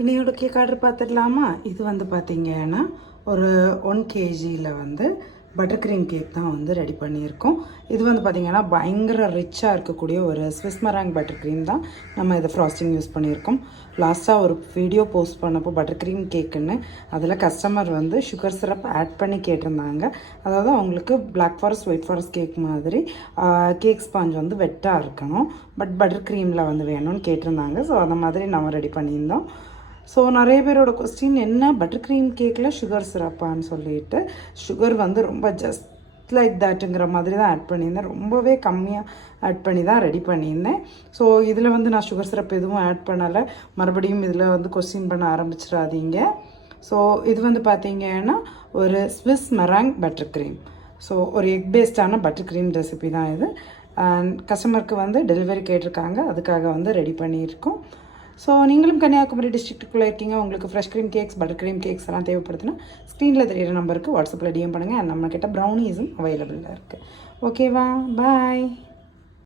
இன்னையோட cake order பார்த்துடலாமா? இது வந்து பார்த்தீங்கன்னா ஒரு 1 kgயில் வந்து பட்டர் க்ரீம் கேக் தான் வந்து ரெடி பண்ணியிருக்கோம். இது வந்து பார்த்திங்கன்னா பயங்கர ரிச்சாக இருக்கக்கூடிய ஒரு ஸ்விஸ் மராங் பட்டர் க்ரீம் தான் நம்ம இதை ஃப்ராஸ்டிங் யூஸ் பண்ணியிருக்கோம். லாஸ்ட்டாக ஒரு வீடியோ போஸ்ட் பண்ணப்போ பட்டர் க்ரீம் கேக்குன்னு அதில் கஸ்டமர் வந்து சுகர் சிரப் ஆட் பண்ணி கேட்டிருந்தாங்க. அதாவது அவங்களுக்கு black forest white forest cake மாதிரி கேக் ஸ்பாஞ்ச் வந்து வெட்டாக இருக்கணும், பட் பட்டர் க்ரீமில் வந்து வேணும்னு கேட்டிருந்தாங்க. ஸோ அந்த மாதிரி நம்ம ரெடி பண்ணியிருந்தோம். ஸோ நிறைய பேரோட கொஸ்டின் என்ன பட்டர் க்ரீம் கேக்கில் சுகர் சிரப்பான்னு சொல்லிட்டு, சுகர் வந்து ரொம்ப ஜஸ்ட் லைக் தட்டுங்கிற மாதிரி தான் ஆட் பண்ணியிருந்தேன். ரொம்பவே கம்மியாக ஆட் பண்ணி தான் ரெடி பண்ணியிருந்தேன். ஸோ இதில் வந்து நான் சுகர் சிரப் எதுவும் ஆட் பண்ணலை. மறுபடியும் இதில் வந்து கொஸ்டின் பண்ண ஆரம்பிச்சிடாதீங்க. ஸோ இது வந்து பார்த்தீங்கன்னா ஒரு ஸ்விஸ் மராங் பட்டர் க்ரீம். ஸோ ஒரு எக் பேஸ்டான பட்டர் க்ரீம் ரெசிபி தான் இது. அண்ட் கஸ்டமருக்கு வந்து டெலிவரி கேட்டிருக்காங்க, அதுக்காக வந்து ரெடி பண்ணியிருக்கோம். ஸோ நீங்களும் கன்னியாகுமரி டிஸ்ட்ரிக்ட்டுக்குள்ளே இருக்கீங்க, உங்களுக்கு fresh cream cakes butter cream cakes எல்லாம் தேவைப்படுதுன்னா ஸ்க்ரீனில் தெரியிற நம்பருக்கு வாட்ஸ்அப்பில் டிஎம் பண்ணுங்கள். நம்மக்கிட்ட ப்ரௌனீஸும் அவைலபிளாக இருக்குது. ஓகேவா? பாய்.